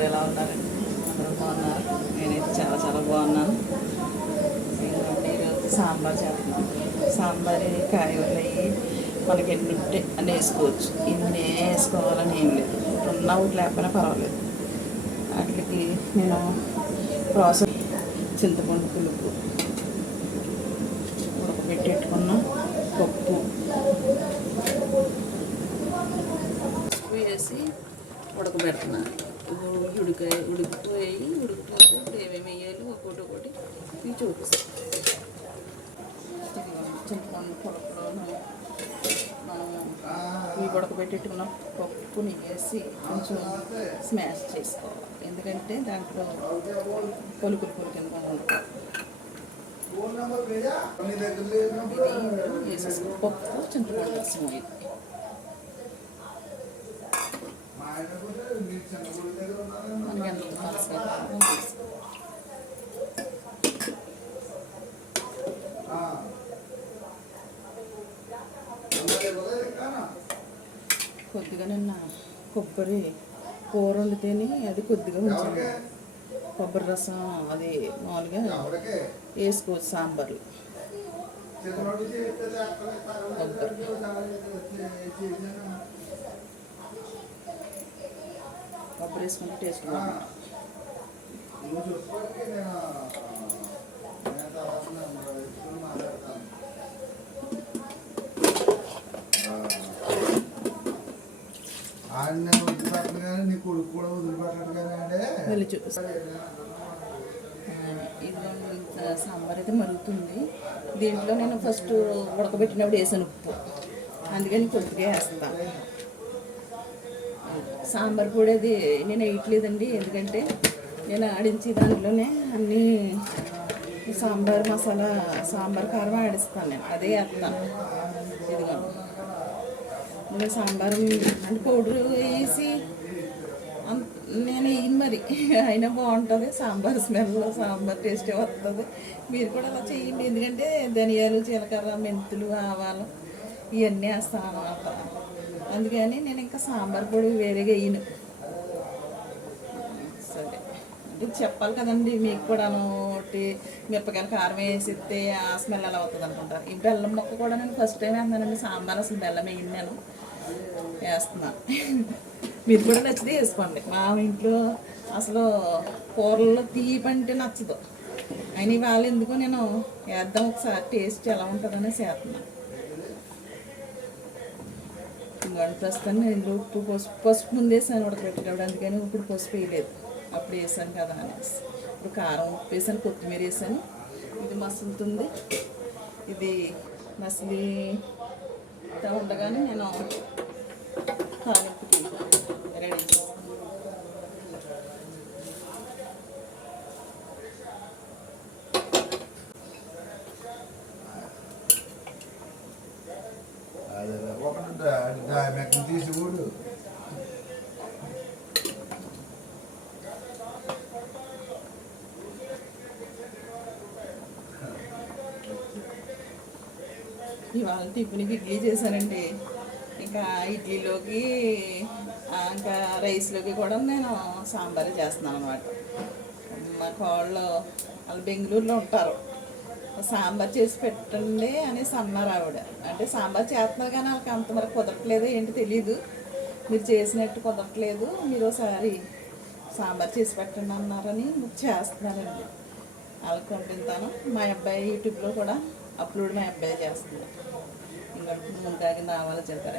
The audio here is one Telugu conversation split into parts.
అందరూ ఎలా ఉన్నారండి? అందరూ బాగున్నారు. నేనైతే చాలా చాలా బాగున్నాను. ఈరోజు సాంబార్ చేస్తున్నాను. సాంబార్ కాయగూరలు అయ్యి మనకి ఎన్ని ఉంటే అన్నీ వేసుకోవచ్చు. ఇన్ని వేసుకోవాలని ఏం లేదు. ఉన్న ఒకటి లేకపోయినా పర్వాలేదు. వాటికి నేను ప్రాసెస్ చింతపండు పులుపు ఉడకబెట్టుకున్న పప్పు వేసి ఉడకబెడుతున్నాను. ఉడికిపోయి ఇప్పుడు ఏమేమి వేయాలి ఒక్కొక్కటి ఇవి చూపిస్తాను. చింతపండు పులుపులోను ఈ ఉడకబెట్టుకున్న పప్పుని వేసి కొంచెం స్మాష్ చేసుకోవాలి. ఎందుకంటే దాంట్లో పొలుకులు కింద ఉంటాయి. వేసేసి పప్పు చింతపండు రసం వేయాలి. మనకి ఎంత కొద్దిగా నిన్న కొబ్బరి కూర వండితేనే అది కొద్దిగా ఉంచాలి. కొబ్బరి రసం అది మామూలుగా వేసుకోవచ్చు సాంబార్లు. కొబ్బరి వేసుకుంటే టేస్ట్ బాగుంటుంది. ఇది సాంబార్ అయితే మరుగుతుంది. దీంట్లో నేను ఫస్ట్ ఉడకబెట్టినప్పుడు వేసాను ఉప్పు, అందుకని కొద్దిగా వేస్తాను. సాంబార్ పొడి అది నేను వేయట్లేదండి, ఎందుకంటే నేను ఆడించి దాంట్లోనే అన్నీ సాంబార్ మసాలా సాంబార్ కారం ఆడిస్తాను. నేను అదే వేస్తాను. ఇదిగో నేను సాంబార్ అంటే పౌడర్ వేసి నేను వేయను, మరి అయినా బాగుంటుంది. సాంబార్ స్మెల్ సాంబార్ టేస్టే వస్తుంది. మీరు కూడా అలా చేయండి. ఎందుకంటే ధనియాలు జీలకర్ర మెంతులు ఆవాలు ఇవన్నీ వేస్తాను అన్నమాట. అందుకని నేను ఇంకా సాంబార్ పొడి వేరేగా వేయను. సరే అంటే చెప్పాలి కదండి మీకు కూడా. ఒకటి మిరపకాయలు కారం వేసిస్తే ఆ స్మెల్ ఎలా అవుతుంది అనుకుంటారు. ఈ బెల్లం మొక్క కూడా నేను ఫస్ట్ టైం వేస్తున్నానండి. సాంబార్ అసలు బెల్లం వేయండి, నేను వేస్తున్నాను. మీరు కూడా నచ్చితే వేసుకోండి. మా ఇంట్లో అసలు కూరల్లో తీపంటే నచ్చదు. అయినా వాళ్ళు ఎందుకు నేను వేద్దాం ఒకసారి టేస్ట్ ఎలా ఉంటుందనే చేస్తున్నాను. ఇంకోటి ప్రస్తుతాన్ని నేను ఉప్పు పసుపు ముందు వేసాను ఉడకబెట్టేటప్పుడు, అందుకని ఇప్పుడు పసుపు వేయలేదు. అప్పుడు వేసాను కదా అనేసి ఇప్పుడు కారం ఉప్పు వేసాను, కొత్తిమీర వేసాను. ఇది మసులుతుంది. ఇది మసిలి ఉండగానే నేను తాలింపుకి రెడీ చేస్తాను. తీసుకుడు ఇవాళ టిఫిన్కి ఇడ్లీ చేశానండి. ఇంకా ఇడ్లీలోకి ఇంకా రైస్లోకి కూడా నేను సాంబార్ చేస్తున్నాను అన్నమాట. మా కోళ్ళు వాళ్ళు బెంగళూరులో ఉంటారు. సాంబార్ చేసి పెట్టండి అనేసి అన్నారు ఆవిడ. అంటే సాంబార్ చేస్తున్నారు కానీ వాళ్ళకి అంత మరి కుదరట్లేదు ఏంటి తెలీదు. మీరు చేసినట్టు కుదరట్లేదు, మీరు ఒకసారి సాంబార్ చేసి పెట్టండి అన్నారని చేస్తున్నానండి. వాళ్ళకి పంపిస్తాను. మా అబ్బాయి యూట్యూబ్లో కూడా అప్లోడ్ మా అబ్బాయి చేస్తున్నాడు. ఇంకా నూనె కాగిన ఆవాలు జీలకర్ర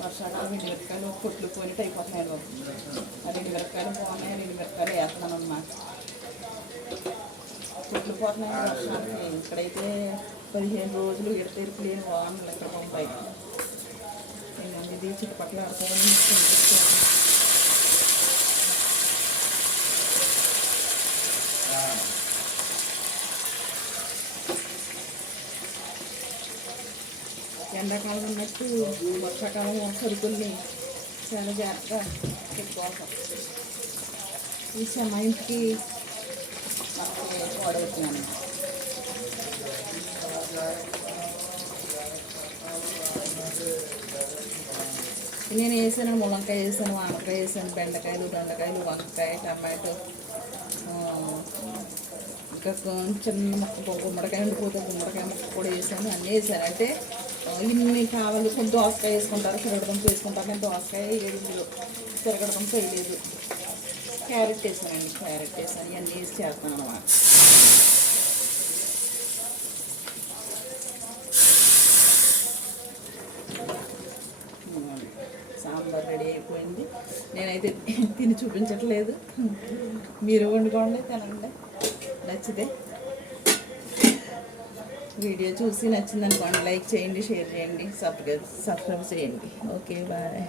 వర్షాకాలం ఎండుమిరపకాయలు కొట్లు పోయినట్టు అయిపోతున్నాయి. అది ఎండుమిరపకాయలు బాగున్నాయి, ఎండుమిరపకాయలు వేస్తున్నాను అన్నమాట. కొట్లు పోతున్నాయి వర్షానికి. ఇక్కడైతే 15 రోజులు ఇడతెరుపు లేని వానలు ఇక్కడ పంపాయి. ఇది చుట్టుపక్కల ఆడుకోవడం ఎండాకాలం ఉన్నట్టు వర్షాకాలం సరుకుల్ని చాలా జాగ్రత్తగా పెట్టుకోవాలి. ఈ సమయానికి మనకి వాడవుతున్నాను. నేను వేసాను, ములంకాయ వేసాను, ఆనపకాయ వేసాను, బెండకాయలు, దొండకాయలు, వంకాయ, టమాటో, ఇంకా చిన్న ముక్క గుమ్మడికాయ ఉండిపోతే గుమ్మడికాయ ముక్క కూడా వేసాను. అన్నీ వేసాను. అంటే ఇన్ని కావాలి. కొంచెం దోసకాయ వేసుకుంటారు, తిరగడంతో వేసుకుంటారు. నేను దోసకాయ వేయలేదు, తిరగడంతో వేయలేదు. క్యారెట్ వేసానండి, క్యారెట్ వేసాను. ఇవన్నీ వేసి చేస్తాను అన్నమాట. సాంబార్ రెడీ అయిపోయింది. నేనైతే తిని చూపించట్లేదు, మీరు వండుకోండి, తినండి. నచ్చితే వీడియో చూసి నచ్చిందనుకోండి లైక్ చేయండి, షేర్ చేయండి, సబ్స్క్రైబ్ చేయండి. Okay, bye.